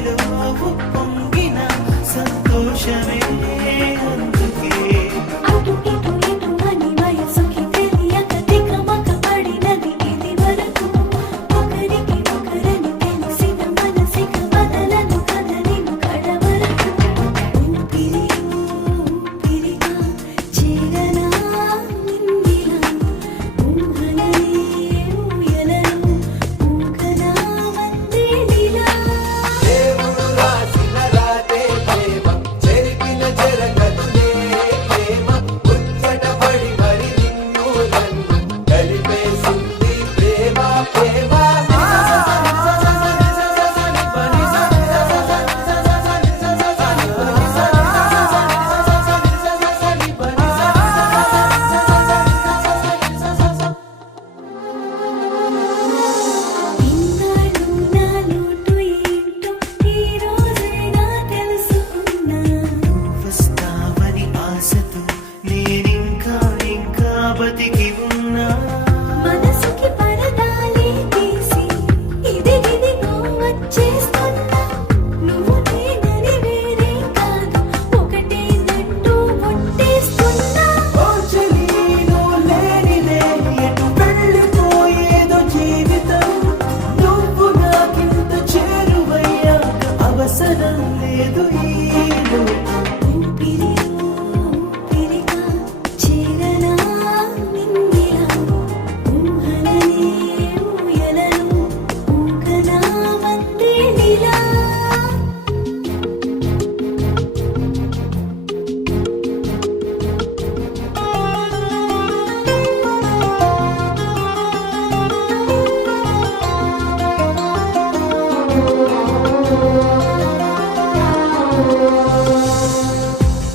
గుండెలో పొంగిన సంతోషమే అందుకే అటు ఇటు ఇటు అని వయసుకి తెలియక తికమక పడినది ఇది వరకు ఒకరికి ఒకరని తెలిసిన మనసిక బదలను కదలిను కడవరకు ఊపిరి ఊపిరిగా చేరనా నిందిలా ఊహలే ఊయలను ఊకనా వందేలిలా దేవుడు రాసిన రాతే ప్రేమ చెరిపిన జరగదులే ప్రేమ ముచ్చట పడి మరి నిన్ను నన్ను కలిపేసింది ప్రేమ ప్రేమ ఇన్నాళ్ళు నా లోటు ఏంటో ఈ రోజైనా తెలుసుకున్నా వస్తావని ఆశతో నేనింకా ఇంకా బతికి ఉన్నా మనసుకి పరదాలే తీసి ఇదిగో వచ్చేస్తున్నా నువ్వు నేనని వేరే కాదు ఒకటే నట్టు ఒట్టేస్తున్నా ఓ చెలి నువ్వు లేనిదే ఎటు వెళ్ళిపోయేదో జీవితం నువ్వు నాకింత చేరువయ్యాక అవసరం లేదు ఈ లోకం ఊపిరి ఊపిరిగా చేరనా నిందిలా ఊహలనే ఊయలను ఊకనా వందేలిలా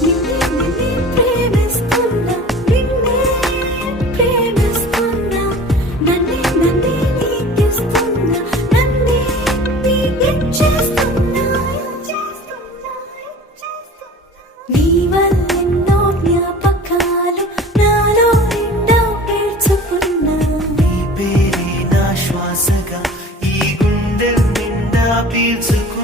నిన్నే ప్రేమిస్తున్నా నిన్నే ప్రేమిస్తున్నా నన్నే నీకిస్తున్నా నన్నే నీకిచ్చేస్తున్నా నీ వల్లెన్నో జ్ఞాపకాలు నాలో నిండా పేర్చుకున్నా నీ పేరే నా శ్వాసగా ఈ గుండె నిండా పీల్చుకు